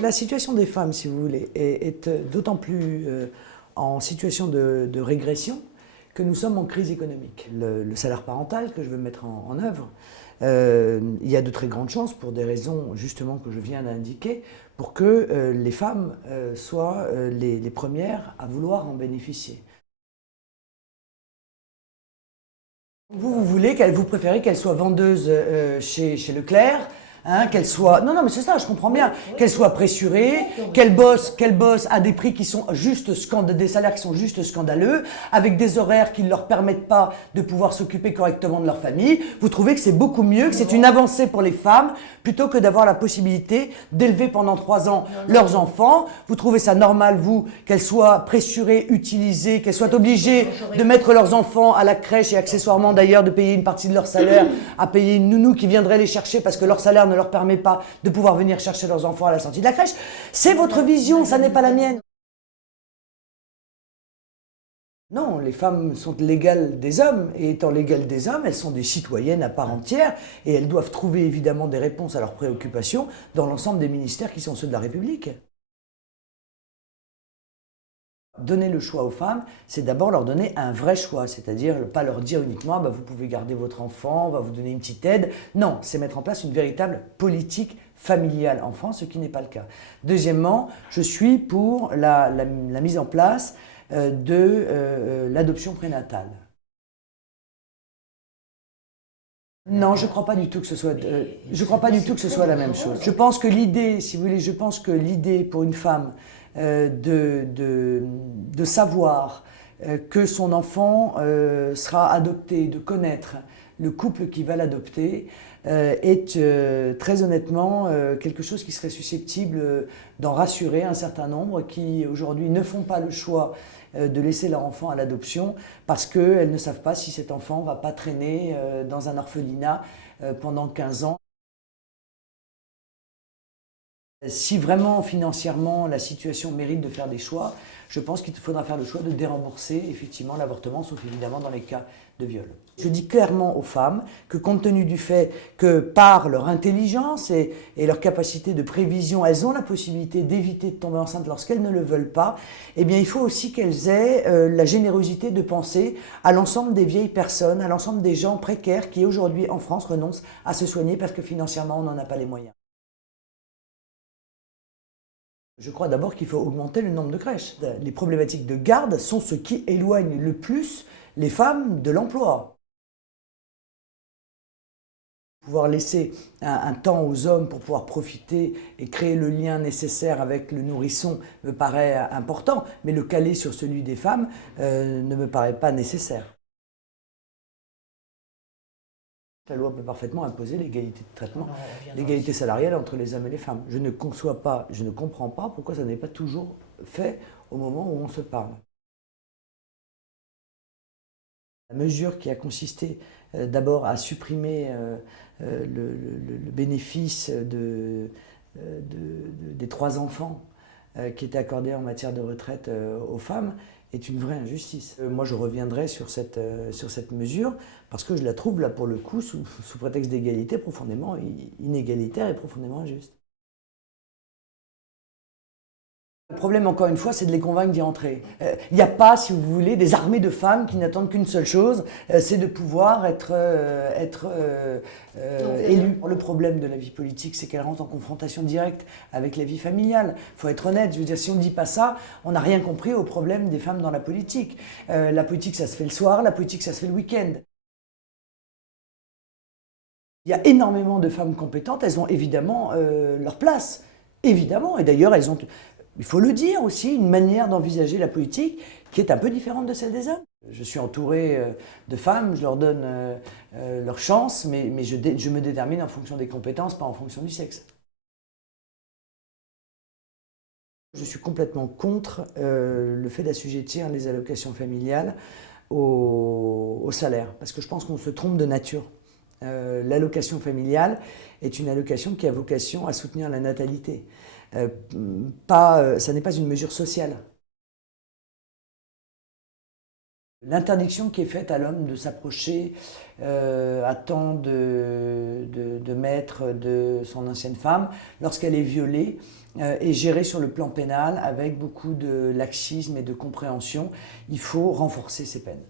La situation des femmes, si vous voulez, est d'autant plus en situation de régression que nous sommes en crise économique. Le salaire parental que je veux mettre en œuvre, il y a de très grandes chances, pour des raisons justement que je viens d'indiquer, pour que les femmes soient les premières à vouloir en bénéficier. Vous préférez qu'elle soit vendeuse chez Leclerc, hein, qu'elle soit... Non, mais c'est ça, je comprends bien. Qu'elle soit pressurée, qu'elle bosse à des prix qui sont juste des salaires qui sont juste scandaleux, avec des horaires qui ne leur permettent pas de pouvoir s'occuper correctement de leur famille. Vous trouvez que c'est beaucoup mieux, que c'est une avancée pour les femmes, plutôt que d'avoir la possibilité d'élever pendant 3 ans leurs enfants. Vous trouvez ça normal, vous, qu'elles soient pressurées, utilisées, qu'elles soient obligées de mettre leurs enfants à la crèche et accessoirement d'ailleurs de payer une partie de leur salaire à payer une nounou qui viendrait les chercher parce que leur salaire ne leur permet pas de pouvoir venir chercher leurs enfants à la sortie de la crèche. C'est votre vision, ça n'est pas la mienne. Non, les femmes sont l'égale des hommes, et étant l'égale des hommes, elles sont des citoyennes à part entière, et elles doivent trouver évidemment des réponses à leurs préoccupations dans l'ensemble des ministères qui sont ceux de la République. Donner le choix aux femmes, c'est d'abord leur donner un vrai choix, c'est-à-dire pas leur dire uniquement vous pouvez garder votre enfant, on va vous donner une petite aide. Non, c'est mettre en place une véritable politique familiale en France, ce qui n'est pas le cas. Deuxièmement, je suis pour la mise en place de l'adoption prénatale. Non, je ne crois pas du tout que ce soit. Je crois pas du tout que ce soit la même chose. Je pense que l'idée, si vous voulez, je pense que l'idée pour une femme de savoir que son enfant sera adopté, de connaître le couple qui va l'adopter, est très honnêtement quelque chose qui serait susceptible d'en rassurer un certain nombre qui aujourd'hui ne font pas le choix de laisser leur enfant à l'adoption parce qu'elles ne savent pas si cet enfant ne va pas traîner dans un orphelinat pendant 15 ans. Si vraiment financièrement la situation mérite de faire des choix, je pense qu'il faudra faire le choix de dérembourser effectivement l'avortement, sauf évidemment dans les cas de viol. Je dis clairement aux femmes que compte tenu du fait que par leur intelligence et leur capacité de prévision, elles ont la possibilité d'éviter de tomber enceinte lorsqu'elles ne le veulent pas, eh bien il faut aussi qu'elles aient la générosité de penser à l'ensemble des vieilles personnes, à l'ensemble des gens précaires qui aujourd'hui en France renoncent à se soigner parce que financièrement on n'en a pas les moyens. Je crois d'abord qu'il faut augmenter le nombre de crèches. Les problématiques de garde sont ce qui éloigne le plus les femmes de l'emploi. Pouvoir laisser un temps aux hommes pour pouvoir profiter et créer le lien nécessaire avec le nourrisson me paraît important, mais le caler sur celui des femmes ne me paraît pas nécessaire. La loi peut parfaitement imposer l'égalité de traitement, l'égalité salariale entre les hommes et les femmes. Je ne conçois pas, je ne comprends pas pourquoi ça n'est pas toujours fait au moment où on se parle. La mesure qui a consisté d'abord à supprimer le bénéfice des 3 enfants qui étaient accordés en matière de retraite aux femmes est une vraie injustice. Moi, je reviendrai sur cette mesure parce que je la trouve, là, pour le coup, sous prétexte d'égalité, profondément inégalitaire et profondément injuste. Le problème, encore une fois, c'est de les convaincre d'y entrer. Il n'y a pas, si vous voulez, des armées de femmes qui n'attendent qu'une seule chose, c'est de pouvoir être élues. Le problème de la vie politique, c'est qu'elle rentre en confrontation directe avec la vie familiale. Il faut être honnête, je veux dire, si on ne dit pas ça, on n'a rien compris au problème des femmes dans la politique. La politique, ça se fait le soir, la politique, ça se fait le week-end. Il y a énormément de femmes compétentes, elles ont évidemment leur place, évidemment, et d'ailleurs elles ont, il faut le dire aussi, une manière d'envisager la politique qui est un peu différente de celle des hommes. Je suis entouré de femmes, je leur donne leur chance, mais je me détermine en fonction des compétences, pas en fonction du sexe. Je suis complètement contre le fait d'assujettir les allocations familiales au salaire, parce que je pense qu'on se trompe de nature. L'allocation familiale est une allocation qui a vocation à soutenir la natalité. Ça n'est pas une mesure sociale. L'interdiction qui est faite à l'homme de s'approcher à temps de bien-être de son ancienne femme lorsqu'elle est violée est géré sur le plan pénal avec beaucoup de laxisme et de compréhension. Il faut renforcer ces peines.